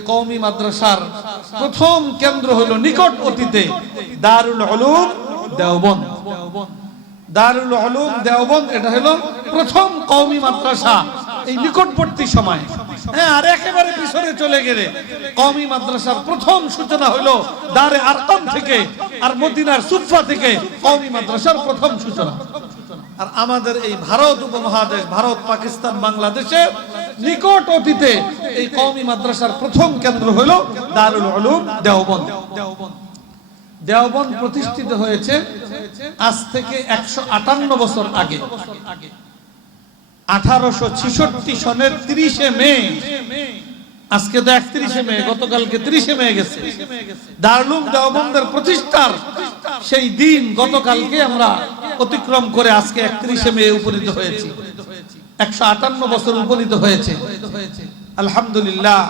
কওমি মাদ্রাসার প্রথম কেন্দ্র হলো নিকট অতীতে দারুল উলুম দেওবন্দ। দারুল উলুম দেওবন্দ এটা হলো প্রথম কওমি মাদ্রাসা এই নিকটবর্তী সময়। হ্যাঁ, আর একেবারে পিছনে চলে গেলে কওমি মাদ্রাসার প্রথম সূচনা হলো দারে আরকাম থেকে, আর মদিনার সুফা থেকে কওমি মাদ্রাসার প্রথম সূচনা। আর আমাদের এই ভারত উপমহাদেশ, ভারত, পাকিস্তান, বাংলাদেশে নিকট অতীতে এই কওমি মাদ্রাসার প্রথম কেন্দ্র হলো দারুল উলুম দেওবন্দ। দেওবন্দ প্রতিষ্ঠিত হয়েছে আজ থেকে 158 বছর আগে, 1866 সনের 30 মে। আজকে তো 31 মে, গতকালকে 30 মে গেছে। দারুল উলুম দেওবন্দের প্রতিষ্ঠার সেই দিন গতকালকে আমরা অতিক্রম করে আজকে 31 মে উপনীত হয়েছি। 158 বছর উপনীত হয়েছে, আলহামদুলিল্লাহ।